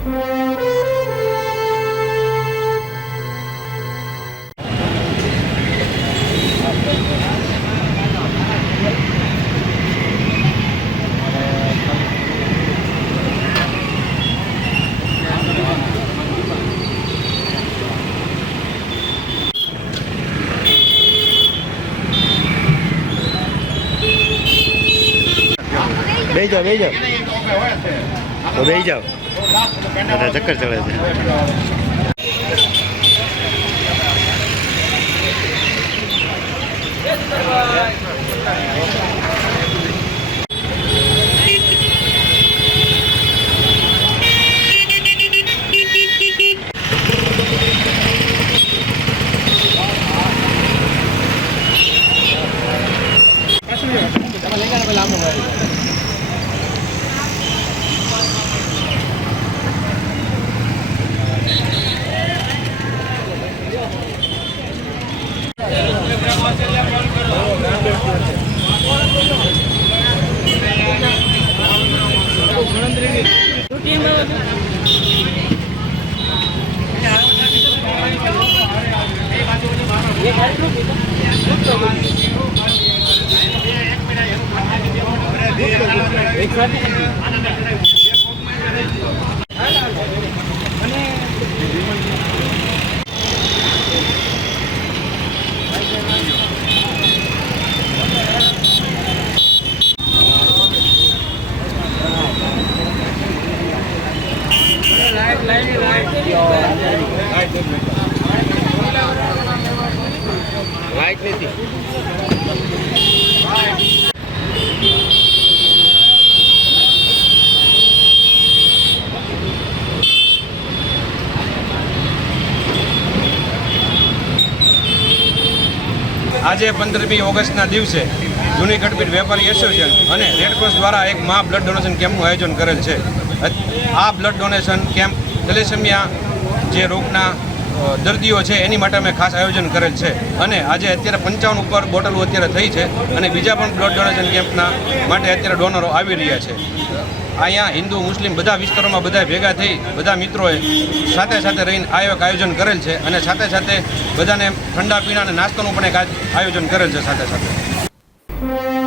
બે જાઓ તો બે જાઓ ચક્કર ચડે છે। લાઈટ નથી। આજે 15મી ઓગસ્ટના દિવસે જૂની ખડપીટ વેપારી એસોસિએશન અને રેડક્રોસ દ્વારા એક મહા બ્લડ ડોનેશન કેમ્પનું આયોજન કરેલ છે। આ બ્લડ ડોનેશન કેમ્પ થેલેસેમિયા જે રોગના દર્દીઓ છે એની માટે અમે ખાસ આયોજન કરેલ છે અને આજે અત્યારે 55 ઉપર બોટલો અત્યારે થઈ છે અને બીજા પણ બ્લડ ડોનેશન કેમ્પના માટે અત્યારે ડોનરો આવી રહ્યા છે। અહીંયા હિન્દુ મુસ્લિમ બધા વિસ્તારોમાં બધા ભેગા થઈ બધા મિત્રોએ સાથે સાથે રહીને આ એક આયોજન કરેલ છે અને સાથે સાથે બધાને ઠંડા પીણા અને નાસ્તાનું પણ એક આયોજન કરેલ છે સાથે સાથે।